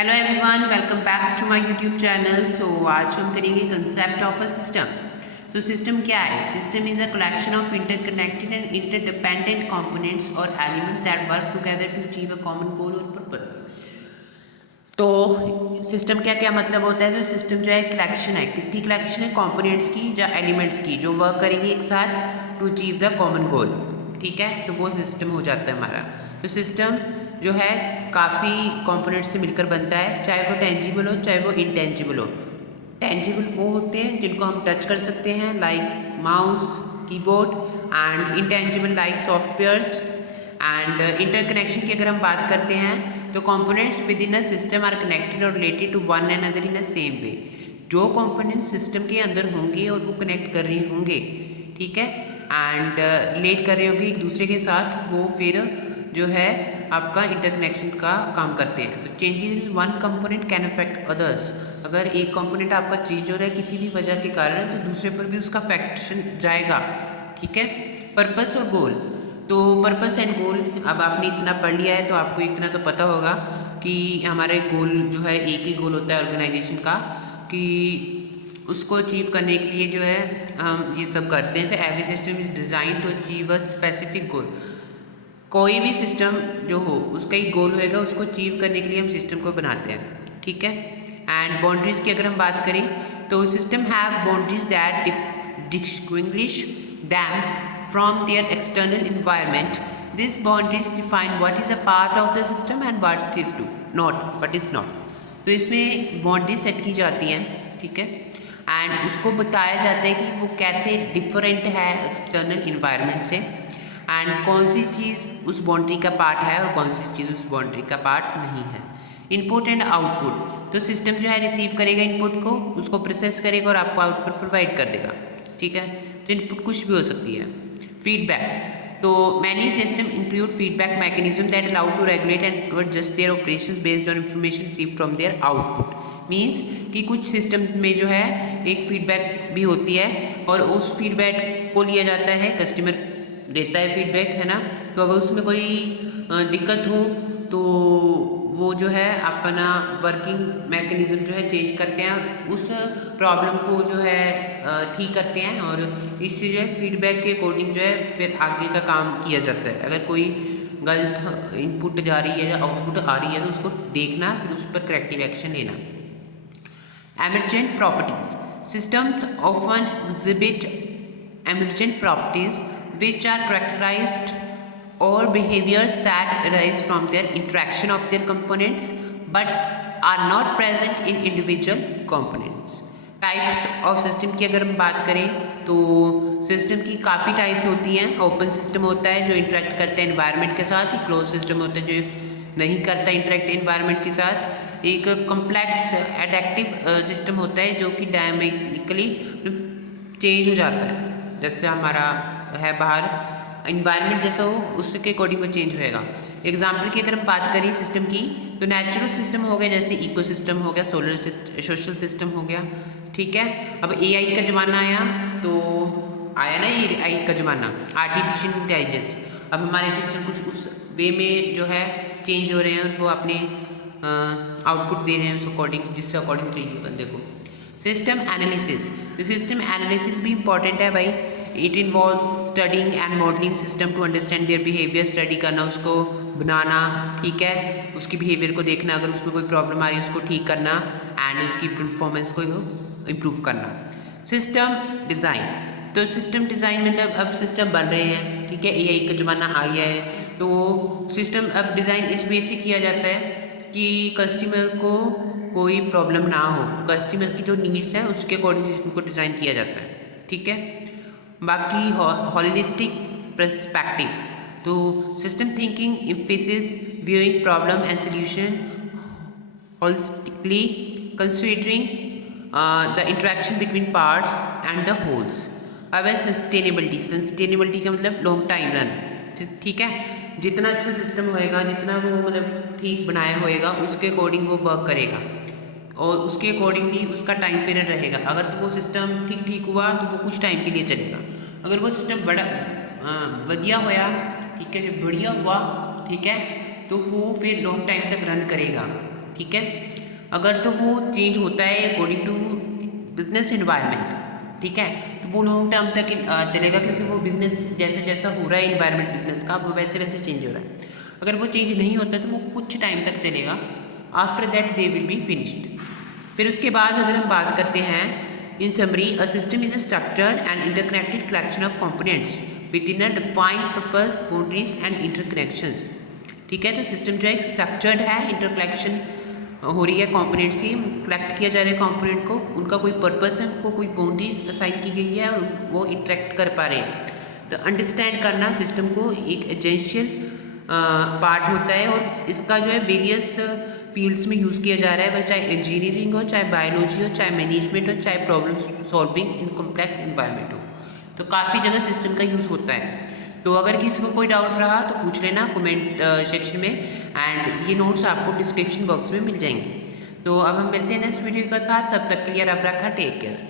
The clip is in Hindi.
Hello everyone, welcome back to my YouTube channel. So आज हम करेंगे कंसेप्ट ऑफ अ सिस्टम। तो सिस्टम क्या है? System is a collection of interconnected and interdependent components और elements that work together to achieve a common goal और पर्पस। तो सिस्टम क्या क्या मतलब होता है? तो सिस्टम जो है कलेक्शन है, किसकी कलेक्शन है? कंपोनेंट्स की या एलिमेंट्स की, जो वर्क करेंगे एक साथ to achieve the common goal. ठीक है, तो वो सिस्टम हो जाता है हमारा। तो सिस्टम जो है काफ़ी कंपोनेंट्स से मिलकर बनता है, चाहे वो टेंजिबल हो चाहे वो इंटेंजिबल हो। टेंजिबल वो होते हैं जिनको हम टच कर सकते हैं, like mouse, keyboard, and intangible like softwares. And interconnection की अगर हम बात करते हैं तो components within a system are connected और related to one and other in a same way. जो कंपोनेंट सिस्टम के अंदर होंगे और वो कनेक्ट कर रहे होंगे, ठीक है, एंड रिलेट कर रहे होंगे एक दूसरे के साथ, वो फिर जो है आपका इंटरकनेक्शन का काम करते हैं। तो changes in one component can affect others. अगर एक कंपोनेंट आपका चेंज हो रहा है किसी भी वजह के कारण, तो दूसरे पर भी उसका अफेक्शन जाएगा। ठीक है। पर्पस और गोल। तो पर्पस एंड गोल, अब आपने इतना पढ़ लिया है तो आपको इतना तो पता होगा कि हमारे गोल जो है, एक ही गोल होता है ऑर्गेनाइजेशन का, कि उसको अचीव करने के लिए जो है हम ये सब करते हैं। तो every system is design to achieve a specific goal. कोई भी सिस्टम जो हो उसका एक गोल होएगा, उसको अचीव करने के लिए हम सिस्टम को बनाते हैं। ठीक है। एंड बाउंड्रीज की अगर हम बात करें तो system have boundaries that distinguish them from their external environment. These boundaries define what is a part of the system and what is not. तो इसमें बाउंड्री सेट की जाती हैं, ठीक है, एंड उसको बताया जाता है कि वो कैसे डिफरेंट है एक्सटर्नल इन्वायरमेंट से, एंड कौन सी चीज़ उस बाउंड्री का पार्ट है और कौन सी चीज़ उस बाउंड्री का पार्ट नहीं है। Input and output. तो सिस्टम जो है रिसीव करेगा इनपुट को, उसको प्रोसेस करेगा और आपको आउटपुट प्रोवाइड कर देगा। ठीक है। तो इनपुट कुछ भी हो सकती है। फीडबैक। तो many system include feedback mechanism that allow to regulate and to adjust their operations based on information received from their output. Means कि कुछ सिस्टम में जो है एक फीडबैक भी होती है और उस फीडबैक को लिया जाता है, कस्टमर देता है फीडबैक, है ना। तो अगर उसमें कोई दिक्कत हो तो वो जो है अपना वर्किंग मैकेनिज़्म जो है चेंज करते हैं, उस प्रॉब्लम को जो है ठीक करते हैं, और इससे जो है फीडबैक के अकॉर्डिंग जो है फिर आगे का काम किया जाता है। अगर कोई गलत इनपुट जा रही है या आउटपुट आ रही है तो उसको देखना, फिर उस पर करेक्टिव एक्शन लेना। Emergent properties. Systems often exhibit emergent properties which are characterized or behaviors that arise from their interaction of their components but are not present in individual components. Types of system की अगर हम बात करें तो सिस्टम की काफ़ी टाइप्स होती हैं। ओपन सिस्टम होता है जो इंटरेक्ट करता है एनवायरनमेंट के साथ, एक क्लोज सिस्टम होता है जो नहीं करता इंटरेक्ट एनवायरनमेंट के साथ, एक कम्प्लेक्स एडेप्टिव सिस्टम होता है जो कि डायमेट्रिकली चेंज हो जाता है। जैसे हमारा है बाहर इन्वायरमेंट जैसा हो उसके अकॉर्डिंग वो चेंज होएगा। एग्जाम्पल की अगर हम बात करें सिस्टम की, तो नेचुरल सिस्टम हो गया, जैसे इकोसिस्टम हो गया, सोशल सिस्टम हो गया। ठीक है। अब एआई का ज़माना आया, तो आया ना ये एआई का ज़माना, आर्टिफिशियल इंटेलिजेंस। अब हमारे सिस्टम कुछ उस वे में जो है चेंज हो रहे हैं और वो अपने आउटपुट दे रहे हैं उस अकॉर्डिंग, जिससे अकॉर्डिंग चाहिए बंदे को। System analysis. तो सिस्टम एनालिसिस भी इंपॉर्टेंट है भाई। It involve studying and modelling system to understand their behaviour, study करना, उसको बनाना, ठीक है, उसकी बिहेवियर को देखना, अगर उसमें कोई प्रॉब्लम आ रही है उसको ठीक करना, एंड उसकी परफॉर्मेंस को इम्प्रूव करना। System design. तो सिस्टम डिज़ाइन मतलब अब सिस्टम बन रहे हैं, ठीक है, एआई का ज़माना आ गया है, तो सिस्टम अब डिज़ाइन इस वे से किया जाता है कि कस्टमर को कोई प्रॉब्लम ना हो, कस्टमर की जो नीड्स है उसके अकॉर्डिंग सिस्टम को डिज़ाइन किया जाता है। ठीक है। बाकी होलिस्टिक पर्सपेक्टिव। तो system thinking emphasis viewing problem and solution holistically, considering the interaction between parts and the holes. अब है सस्टेनेबिलिटी। सस्टेनेबिलिटी का मतलब लॉन्ग टाइम रन। ठीक है। जितना अच्छा सिस्टम होएगा, जितना वो मतलब ठीक बनाया होएगा, उसके अकॉर्डिंग वो वर्क करेगा और उसके अकॉर्डिंग ही उसका टाइम पीरियड रहेगा। अगर तो वो सिस्टम ठीक हुआ तो वो कुछ टाइम के लिए चलेगा। अगर वो सिस्टम बड़ा बढ़िया होया, ठीक है, जब बढ़िया हुआ, ठीक है, तो वो फिर लॉन्ग टाइम तक रन करेगा। ठीक है। अगर तो वो चेंज होता है अकॉर्डिंग टू बिजनेस इन्वायरमेंट, ठीक है, तो वो लॉन्ग टर्म तक चलेगा, क्योंकि वो बिजनेस जैसे जैसा हो रहा है इन्वायरमेंट बिजनेस का, वो वैसे वैसे चेंज हो रहा है। अगर वो चेंज नहीं होता तो वो कुछ टाइम तक चलेगा, after that they will be finished. फिर उसके बाद अगर हम बात करते हैं, इन summary a system is a structured and interconnected collection of components within a defined purpose, boundaries and interconnections, ठीक है। तो सिस्टम जो है एक स्ट्रक्चर्ड है, इंटरकलेक्शन हो रही है कंपोनेंट्स की, कलेक्ट किया जा रहा है कंपोनेंट को, उनका कोई पर्पस है, उनको कोई बाउंड्रीज असाइन की गई है और वो इंटरेक्ट कर पा रहे हैं। तो अंडरस्टैंड करना सिस्टम को एक एजेंशियल पार्ट होता है, और इसका जो है वेरियस फील्ड्स में यूज़ किया जा रहा है, वह चाहे इंजीनियरिंग हो, चाहे बायोलॉजी हो, चाहे मैनेजमेंट हो, चाहे problem solving in complex environment हो। तो काफ़ी जगह सिस्टम का यूज़ होता है। तो अगर किसी को कोई डाउट रहा तो पूछ लेना कमेंट सेक्शन में, एंड ये नोट्स आपको डिस्क्रिप्शन बॉक्स में मिल जाएंगे। तो अब हम मिलते हैं नेक्स्ट वीडियो के साथ, तब तक के लिए आप रखा, टेक केयर।